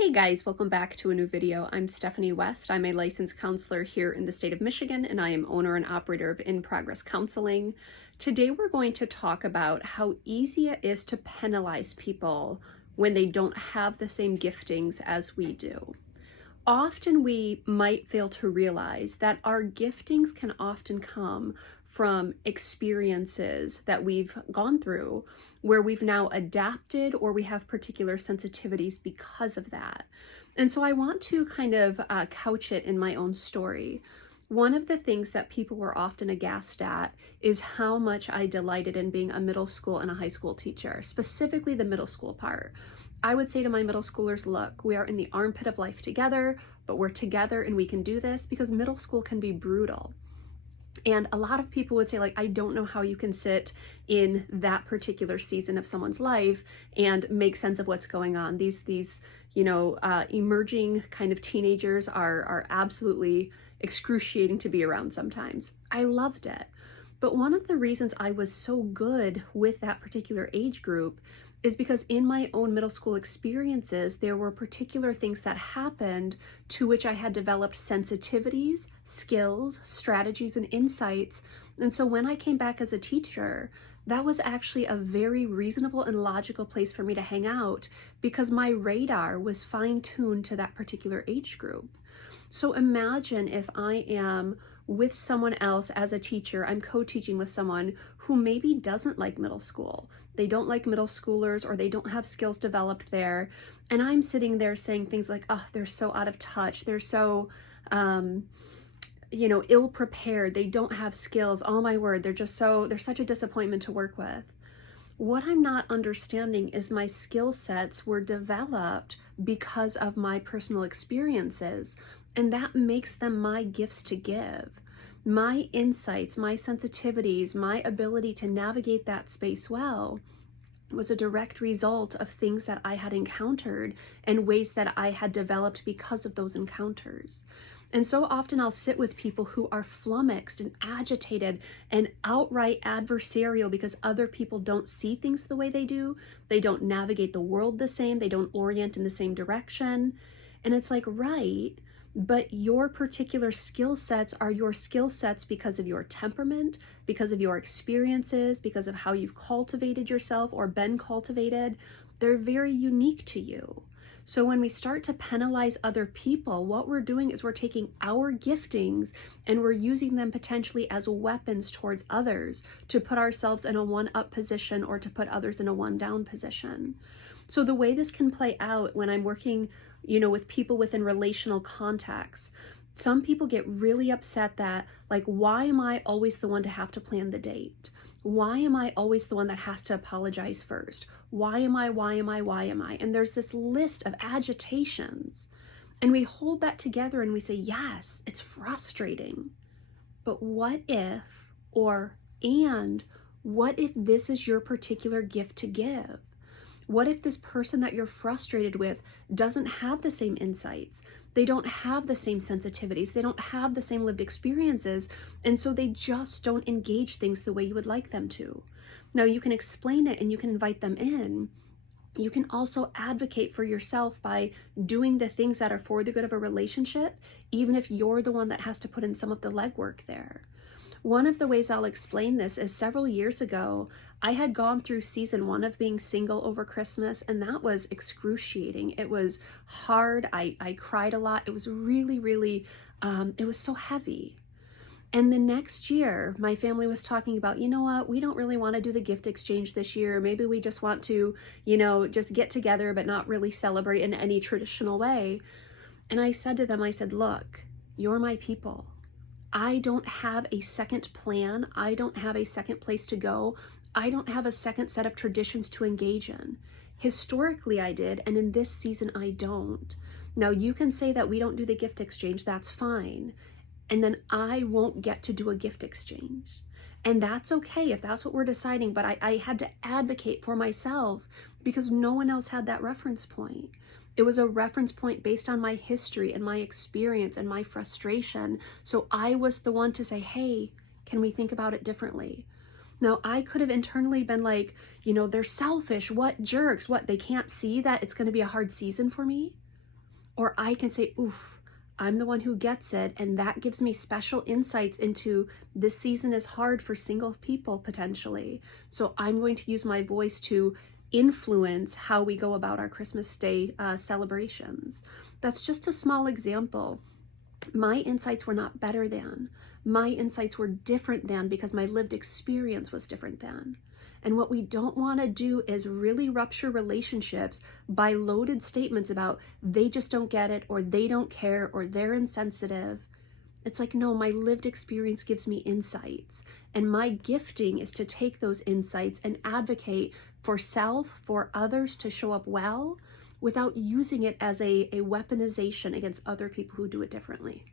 Hey guys, welcome back to a new video. I'm Stephanie West. I'm a licensed counselor here in the state of Michigan, and I am owner and operator of In Progress Counseling. Today we're going to talk about how easy it is to penalize people when they don't have the same giftings as we do. Often we might fail to realize that our giftings can often come from experiences that we've gone through where we've now adapted or we have particular sensitivities because of that. And so I want to kind of couch it in my own story. One of the things that people were often aghast at is how much I delighted in being a middle school and a high school teacher, specifically the middle school part. I would say to my middle schoolers, look, we are in the armpit of life together, but we're together and we can do this, because middle school can be brutal. And a lot of people would say, like, I don't know how you can sit in that particular season of someone's life and make sense of what's going on. These emerging kind of teenagers are absolutely excruciating to be around sometimes. I loved it. But one of the reasons I was so good with that particular age group is because in my own middle school experiences, there were particular things that happened to which I had developed sensitivities, skills, strategies, and insights. And so when I came back as a teacher, that was actually a very reasonable and logical place for me to hang out, because my radar was fine-tuned to that particular age group. So imagine if I am with someone else as a teacher, I'm co-teaching with someone who maybe doesn't like middle school. They don't like middle schoolers, or they don't have skills developed there. And I'm sitting there saying things like, oh, they're so out of touch. They're so, ill-prepared. They don't have skills. Oh my word, they're such a disappointment to work with. What I'm not understanding is my skill sets were developed because of my personal experiences, and that makes them my gifts to give. My insights, my sensitivities, my ability to navigate that space well was a direct result of things that I had encountered and ways that I had developed because of those encounters. And so often I'll sit with people who are flummoxed and agitated and outright adversarial because other people don't see things the way they do. They don't navigate the world the same. They don't orient in the same direction. And it's like, right, but your particular skill sets are your skill sets because of your temperament, because of your experiences, because of how you've cultivated yourself or been cultivated. They're very unique to you. So when we start to penalize other people, what we're doing is we're taking our giftings and we're using them potentially as weapons towards others to put ourselves in a one-up position or to put others in a one-down position. So the way this can play out when I'm working, with people within relational contexts, some people get really upset that, like, why am I always the one to have to plan the date? Why am I always the one that has to apologize first? Why am I? And there's this list of agitations. And we hold that together and we say, yes, it's frustrating. But what if, what if this is your particular gift to give? What if this person that you're frustrated with doesn't have the same insights? They don't have the same sensitivities. They don't have the same lived experiences. And so they just don't engage things the way you would like them to. Now, you can explain it and you can invite them in. You can also advocate for yourself by doing the things that are for the good of a relationship, even if you're the one that has to put in some of the legwork there. One of the ways I'll explain this is several years ago, I had gone through season 1 of being single over Christmas, and that was excruciating. It was hard. I cried a lot. It was really, it was so heavy. And the next year, my family was talking about, you know what, we don't really want to do the gift exchange this year. Maybe we just want to, just get together, but not really celebrate in any traditional way. And I said to them, look, you're my people. I don't have a second plan. I don't have a second place to go. I don't have a second set of traditions to engage in. Historically, I did, and in this season, I don't. Now, you can say that we don't do the gift exchange. That's fine. And then I won't get to do a gift exchange. And that's okay if that's what we're deciding, but I had to advocate for myself because no one else had that reference point. It was a reference point based on my history and my experience and my frustration. So I was the one to say, hey, can we think about it differently? Now, I could have internally been like, they're selfish. What jerks? What, they can't see that it's going to be a hard season for me? Or I can say, oof, I'm the one who gets it, and that gives me special insights into this season is hard for single people potentially. So I'm going to use my voice to influence how we go about our Christmas Day celebrations. That's just a small example. My insights were not better than. My insights were different than because my lived experience was different than. And what we don't want to do is really rupture relationships by loaded statements about they just don't get it, or they don't care, or they're insensitive. It's like, no, my lived experience gives me insights. And my gifting is to take those insights and advocate for self, for others to show up well, without using it as a weaponization against other people who do it differently.